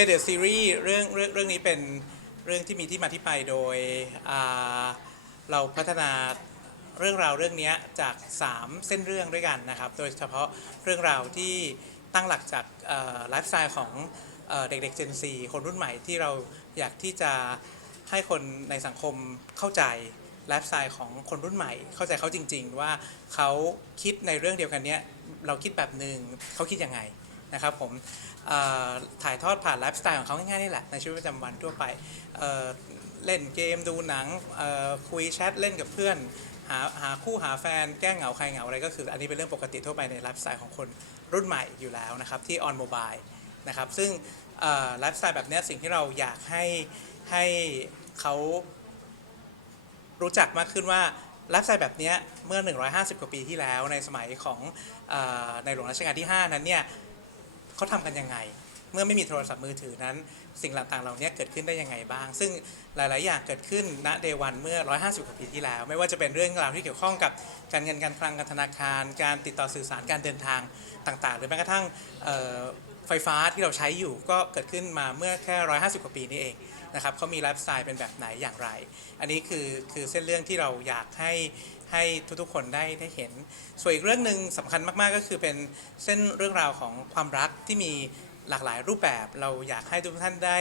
Survey the Series เรื่องเรื่องเรื่องนี้เป็นเรื่องที่มีที่มาที่ไปโดยเราพัฒนาเรื่องราวเรื่องนี้จาก 3 เส้นเรื่องด้วยกันนะครับ โดยเฉพาะเรื่องราวที่ตั้งหลักจากไลฟ์สไตล์ของเอ่อเด็กๆ Gen Z คนรุ่นใหม่ที่เราอยากที่จะให้คนในสังคมเข้าใจไลฟ์สไตล์ของคนรุ่นใหม่ เข้าใจเขาจริง ๆ ว่าเขาคิดในเรื่องเดียวกันเนี้ยเราคิดแบบหนึ่งเขาคิดยังไง นะครับผมถ่ายทอดผ่านไลฟ์สไตล์ของเขาง่ายๆนี่แหละในชีวิตประจำวันทั่วไปเเล่นเกมดูหนังคุยแชทเล่นกับเพื่อนหาหาคู่หาแฟนแกล้งเหงาใครเหงาอะไรก็คือ อันนี้เป็นเรื่องปกติทั่วไปในไลฟ์สไตล์ของคนรุ่นใหม่อยู่แล้วนะครับที่ออนโมบายนะครับซึ่งไลฟ์สไตล์แบบนี้สิ่งที่เราอยากให้ให้เขารู้จักมากขึ้นว่าไลฟ์สไตล์แบบนี้เมื่อ 150 กว่าปีที่แล้วในสมัยของอในหลวงรัชกาลที่ 5 นั้นเนี่ย เขาทำกันยังไง เมื่อไม่มีโทรศัพท์มือถือนั้น สิ่งต่างๆเหล่านี้เกิดขึ้นได้ยังไงบ้าง ซึ่งหลาย ๆ อย่างเกิดขึ้นณเดวันเมื่อ 150กว่าปีที่แล้ว ไม่ว่าจะเป็นเรื่องราวที่เกี่ยวข้องกับการเงินการคลังการธนาคาร การติดต่อสื่อสารการเดินทางต่าง ๆ หรือแม้กระทั่งไฟฟ้าที่เราใช้อยู่ก็เกิดขึ้นมาเมื่อแค่ 150 กว่าปีนี้เองนะครับเขามีไลฟ์สไตล์เป็นแบบไหนอย่างไร อันนี้คือคือเส้นเรื่องที่เราอยากให้ ให้ทุกๆคนได้ได้เห็น ส่วนอีกเรื่องหนึ่งสำคัญมากๆก็คือเป็นเส้นเรื่องราวของความรักที่มีหลากหลายรูปแบบ เราอยากให้ทุกท่านได้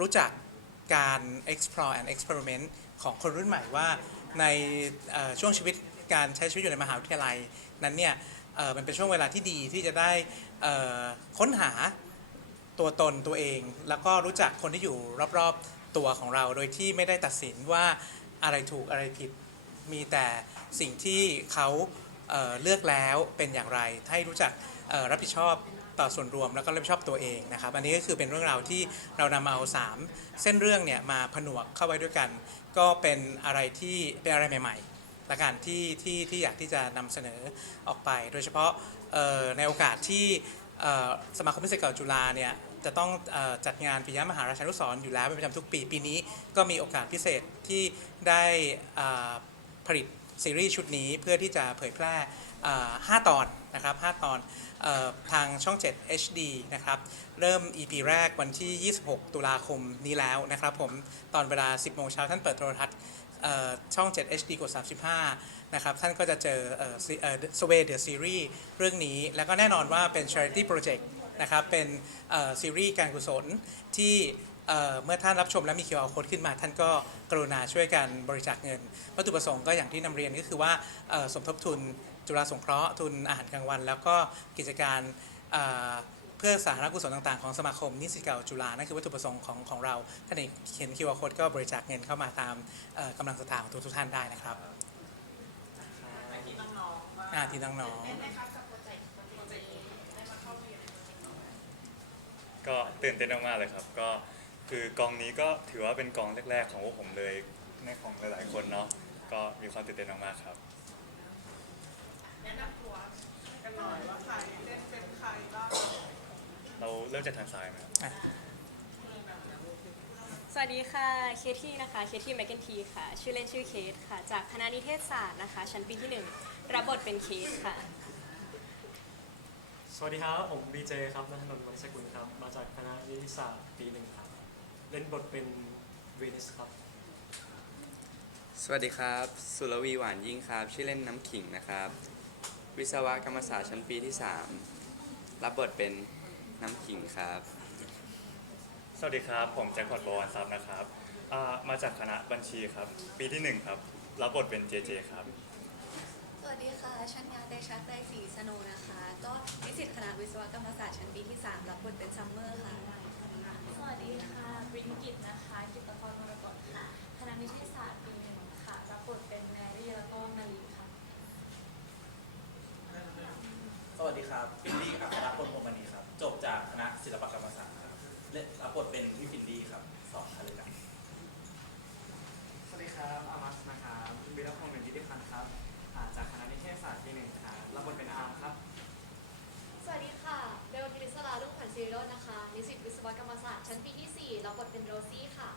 รู้จักการ explore and experiment ของคนรุ่นใหม่ว่าในช่วงชีวิตการใช้ชีวิตอยู่ในมหาวิทยาลัยนั้นเนี่ยมันเป็นช่วงเวลาที่ดีที่จะได้ค้นหาตัวตนตัวเอง แล้วก็รู้จักคนที่อยู่รอบๆตัวของเรา โดยที่ไม่ได้ตัดสินว่าอะไรถูกอะไรผิด มีแต่สิ่งที่เขาเเลือกแล้วเป็นอย่างไร ให้รู้จักรับผิดชอบต่อส่วนรวมแล้วก็รับผิดชอบตัวเองนะครับ อันนี้ก็คือเป็นเรื่องราวที่เรานำเอา 3 เส้นเรื่องเนี่ยมาผนวกเข้าไว้ด้วยกัน ก็เป็นอะไรที่เป็นอะไรใหม่ๆละกันที่ที่ที่อยากที่จะนำเสนอออกไป โดยเฉพาะในโอกาสที่สมาคมนิสิตเก่าจุฬาเนี่ยจะต้องออจัดงานปิยมหาราชานุสรอยู่แล้วเป็นประจำทุกปี ปีนี้ก็มีโอกาสพิเศษที่ได้ ผลิตซีรีส์ชุดนี้เพื่อที่จะเผยแพร่ 5 ตอนนะครับ 5 ตอนออทางช่อง 7 HD นะครับ เริ่ม EP แรกวันที่ 26 ตุลาคมนี้แล้วนะครับผม ตอนเวลา 10 โมงเช้าท่านเปิดโทรทัศน์ช่อง 7 HD กด 35 นะครับ ท่านก็จะเจอเอ่อซีเอ่อ Sway the Series เรื่องนี้ แล้วก็แน่นอนว่าเป็น Charity Project นะครับ เป็นซีรีส์การกุศลที่ เอ่อเมื่อท่านรับชมและมี QR code ขึ้นมาท่านก็กรุณาช่วยกันบริจาคเงิน วัตถุประสงค์ก็อย่างที่นำเรียนก็คือว่าเอ่อสมทบทุนจุฬาสงเคราะห์ทุนอาหารกลางวัน แล้วก็กิจการเอ่อเพื่อสาธารณกุศลต่างๆของสมาคมนิสิตเก่าจุฬานั่นคือวัตถุประสงค์ของของเราท่านเองเขียน QR code ก็บริจาคเงินเข้ามาตามเอ่อกำลังศรัทธาของทุกๆท่านได้นะครับอ่าที่น้องๆก็ตื่นเต้นมากๆเลยครับ ก็ คือกองนี้ก็ถือว่าเป็นกองแรก ๆ ของพวกผมเลยในของหลายๆคนเนาะก็มีความตื่นเต้นมากๆครับ แนะนำตัวกันหน่อยว่าใครเล่นเป็นใครบ้างเราเริ่มจากทางซ้ายไหมครับสวัสดีค่ะ เคที่นะคะ เคที่แมกเกนทีค่ะ ชื่อเล่นชื่อเคทค่ะ จากคณะนิเทศศาสตร์นะคะ ชั้นปีที่หนึ่งรับบทเป็นเคทค่ะ สวัสดีครับ ผมบีเจครับนัทนนท์วันสกุลครับ มาจากคณะนิติศาสตร์ปีหนึ่งครับ เล่นบทเป็นวีนิสครับ สวัสดีครับ สุรวีหวานยิ่งครับ ชื่อเล่นน้ำขิงนะครับ วิศวกรรมศาสตร์ชั้นปีที่ 3 รับบทเป็นน้ำขิงครับ สวัสดีครับ ผมแจ็คพอตบอลซับนะครับอ่ามาจากคณะบัญชีครับ ปีที่หนึ่งครับ รับบทเป็นเจเจครับ สวัสดีค่ะ ชัญญาเดชะไตรศรีสโนนะคะ ก็นิสิตคณะวิศวกรรมศาสตร์ชั้นปีที่ 3 รับบทเป็นซัมเมอร์ค่ะสวัสดีค่ะบ ริงกิตนะคะกิตตพรมรกตค่ะคณะนิเทศศาสตร์ปีหนึ่งค่ะรับบทเป็นแมรี่แล้วก็มารีค่ะ สวัสดีครับฟินดี้ครับคณะพลพรหมณีครับ จบจากคณะศิลปกรรมศาสตร์ครับเล่นรับบทเป็นพี่ฟินดี้ครับสองคนเลยครับสวัสดีครับอามัสนะครับวิรพงศ์เงินทิติพันธ์ครับอ่าจากคณะนิเทศศาสตร์ปีหนึ่งครับรับบทเป็นอาร์ม กรรมศาสตร์ชั้นปีที่ 4 รับบทเป็นโรซี่ค่ะ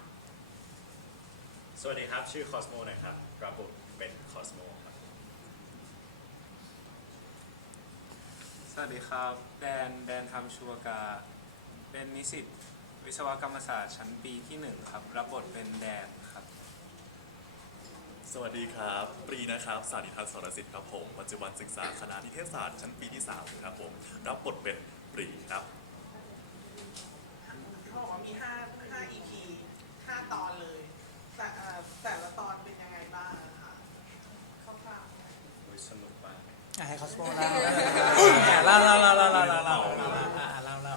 สวัสดีครับ ชื่อคอสโมนะครับรับบทเป็นคอสโมครับ สวัสดีครับ แดน แดนทำชัวกาเเป็นนิสิตวิศวกรรมศาสตร์ชั้นปีที่หนึ่งครับ รับบทเป็นแดนครับ สวัสดีครับ ปรีนะครับ สานิทัศน์สรสิทธิ์ครับผม ปัจจุบันศึกษาคณะนิเทศศาสตร์ชั้นปีที่3ครับผม รับบทเป็นปรีครับเขา บอกว่ามีห้าห้า EP ห้าตอนเลย แต่เอ่อแต่ละตอนเป็นยังไงบ้างอะคะคร่าวๆสนุกมากอะให้เขาสโมเล่าเล่าเล่าเล่าเล่าเล่าเล่าเล่าเล่าเล่าอะเล่าเล่า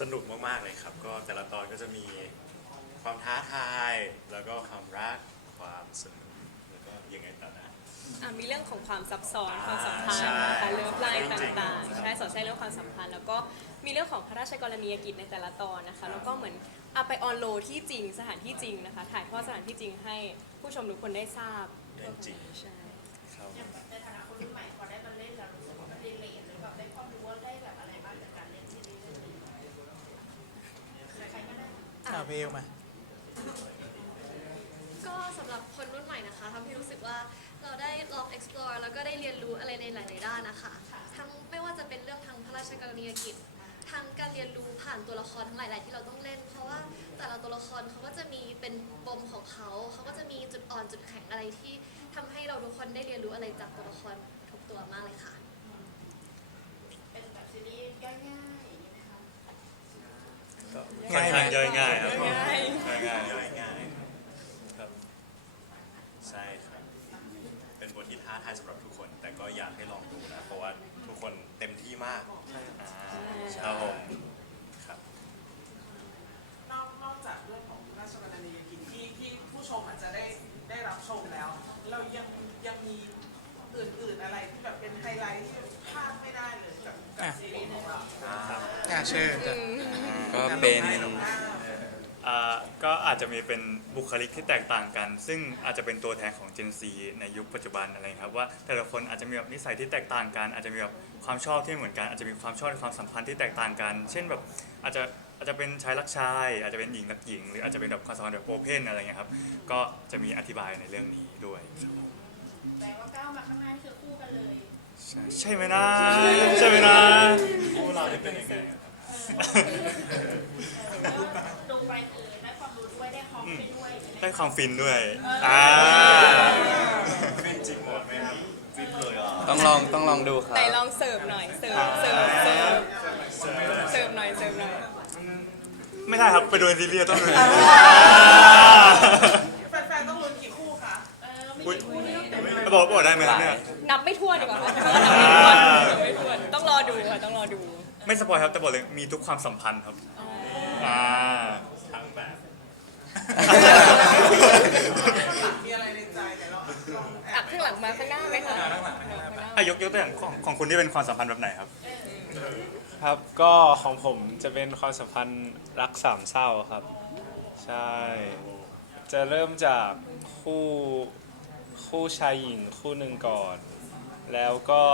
สนุกมากๆเลยครับ ก็แต่ละตอนก็จะมีความท้าทาย แล้วก็ความรัก ความสนุก แล้วก็ยังไงต่อนะ อะมีเรื่องของความซับซ้อนความสัมพันใช่ธ์นะคะเลิฟไลน์จริงๆต่างๆใช่สอดแทรกเรื่องความสัมพันธ์ แล้วก็มีเรื่องของพระราชกรณียกิจในแต่ละตอนนะคะ แล้วก็เหมือนเอาไปออนโลที่จริงสถานที่จริงนะคะ ถ่ายทอดสถานที่จริงให้ผู้ชมทุกคนได้ทราบได้จริงใช่ ครับในฐานะคนรุ่นใหม่พอได้มาเล่นแล้วรู้สึกว่ามันรีเลทหรือแบบได้ความรู้ว่าได้แบบอะไรบ้างจากการเล่นซีรีส์เรื่องนี้ใครๆก็ได้อะเพลงมา ก็สำหรับคนรุ่นใหม่นะคะทำให้รู้สึกว่า เราได้ลอง explore แล้วก็ได้เรียนรู้อะไรในหลาย ๆ ด้านนะคะ ทั้งไม่ว่าจะเป็นเรื่องทางพระราชกรณียกิจทางการเรียนรู้ผ่านตัวละครทั้งหลาย ๆ ที่เราต้องเล่น เพราะว่าแต่ละตัวละครเขาก็จะมีเป็นปมของเขา เขาก็จะมีจุดอ่อนจุดแข็งอะไรที่ทำให้เราทุกคนได้เรียนรู้อะไรจากตัวละครทุกตัวมากเลยค่ะ เป็นแบบซีรีส์ง่ายๆอย่างนี้ไหมคะ ค่อนข้างย่อยง่ายครับ ง่าย ย่อยง่าย ง่ายง่ายครับ ใช่ครับ เป็นบ ทที่ท้าทายสำหรับทุกคน แต่ก็อยากให้ลองดูนะ เพราะว่าทุกคนเต็มที่มากอ่าครับผมครับนอกนอกจากเรื่องของราชกรณียกิจที่ที่ผู้ชมอาจจะได้ได้รับชมแล้ว เรายังยังมีอื่นๆอะไรที่แบบเป็นไฮไลท์ที่พลาดไม่ได้เลยกับกับซีรีส์ของเรา อะเชิญจ้ะ ก็เป็นอ่า ก็อาจจะมีเป็นบุคลิกที่แตกต่างกัน ซึ่งอาจจะเป็นตัวแทนของ Gen Z ในยุคปัจจุบันอะไรครับว่าแต่ละคนอาจจะมีแบบนิสัยที่แตกต่างกัน อาจจะมีแบบความชอบที่ไม่เหมือนกันอาจจะมีความชอบในความสัมพันธ์ที่แตกต่างกัน เช่นแบบอาจจะอาจจะเป็นชายรักชาย อาจจะเป็นหญิงรักหญิง หรืออาจจะเป็นแบบความสัมพันธ์แบบโอเพนอะไรเงี้ยครับก็จะมีอธิบายในเรื่องนี้ด้วยครับผมแปลว่าก้าวมาข้างหน้านี่คือคู่กันเลยใช่ใช่ไหมนะใช่ไหมนะคู่เราได้เป็นยังไงครับ ดูไปคือได้ความรู้ด้วยได้ฮอปไป ด้วยได้ความฟินด้วยอ่าเป็นจริงหมดไหมครับฟินเลยอะต้องลองต้องลองดูครับ ไหนลองเสิร์ฟหน่อย เสิร์ฟ เสิร์ฟ เสิร์ฟ เสิร์ฟหน่อย เสิร์ฟหน่อย ไม่ได้ครับไปดูในซีรีส์ต้องดูแฟนๆต้องลุ้นกี่คู่คะเออไม่อุ๊ยกี่คู่นี่ต้องเต็มเลยบอกบอกได้ไหมครับเนี่ย นับไม่ถ้วนดีกว่าค่ะนับไม่ถ้วนนับไม่ถ้วนต้องรอดูค่ะ ต้องรอดู ไม่สปอยครับแต่บอกเลยมีทุกความสัมพันธ์ครับอ่า ทั้งแบบ มีอะไรในใจเดี๋ยวเราลองแอ อั บ กข้างหลัง มาข้างหน้าไหมคะอะยกยกตัวอย่างของของคุณที่เป็นความสัมพันธ์แบบไหนครับ ครับก็ของผมจะเป็นความสัมพันธ์รักสามเศร้าครับ ใช่ จะเริ่มจากคู่คู่ชายหญิงคู่หนึ่งก่อน แล้วก็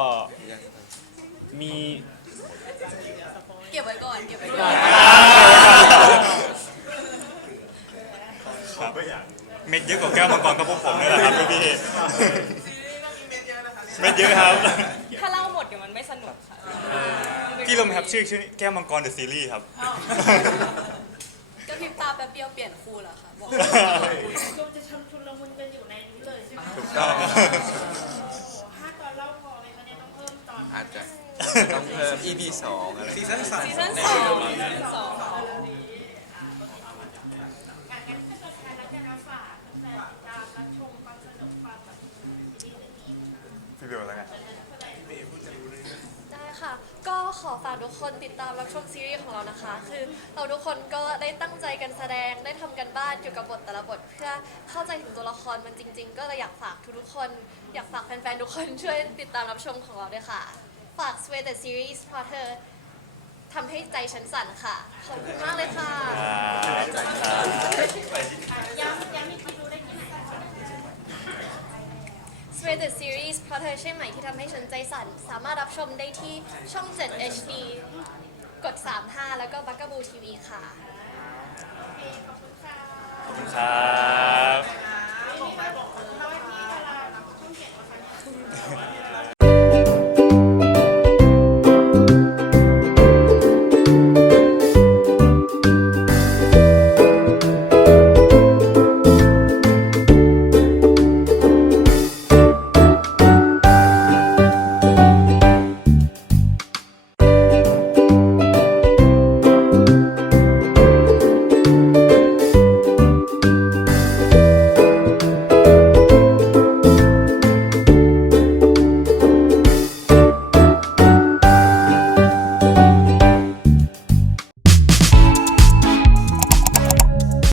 มีเก็บไว้ก่อนเก็บไว้ก่อนผมก็อยากเม็ดเยอะกว่าแก้วมังกรกับพวกผมนี่แหละครับพี่ซีรีส์ก็มี เม็ดเยอะนะคะเนี่ยเม็ดเยอะครับถ้าเล่าหมดเดี๋ยวมันไม่สนุกค่ะพี่รู้ไหมครับชื่อชื่อแก้วมังกรเดอะซีรีส์ครับก็พริบตาแป๊บเดียวเปลี่ยนคู่แล้วค่ะบอกช่วงจะชุนชุนละมุนกันอยู่ในนี้เลยใช่ไหมถูกต้องโอ้โหห้าตอนเล่าพอเลยคะเนี่ยต้องเพิ่มตอนอาจจะต้องเพิ่ม EP 2อะไร ซีซั่นสาม ซีซั่นสองซีซั่นสอง อะงั้นถ้าเกิดใครรักกันนะฝากแฟนๆติดตามรับชมความสนุกความแบบซีรีส์เรื่องนี้ค่ะ พี่เบลแล้วกัน ได้ค่ะ ก็ขอฝากทุกคนติดตามรับชมซีรีส์ของเรานะคะ คือเราทุกคนก็ได้ตั้งใจกันแสดงได้ทำกันบ้านเกี่ยวกับบทแต่ละบท เพื่อเข้าใจถึงตัวละครมันจริง ๆ ก็เลยอยากฝากทุกๆคน อยากฝากแฟนๆทุกคนช่วยติดตามรับชมของเราด้วยค่ะ ฝาก Sway the Series เพราะเธอทำให้ใจฉันสั่นค่ะ ขอบคุณมากเลยค่ะำย้ำอีกทีดูได้ที่ไหนคะ Sway the Series เพราะเธอใช่ไหมที่ทำให้ฉันใจสั่น สามารถรับชมได้ที่ช่อง 7 HD กด 35 แล้วก็บักกะบูทีวีค่ะโอเคขอบคุณค่ะขอบคุณครับ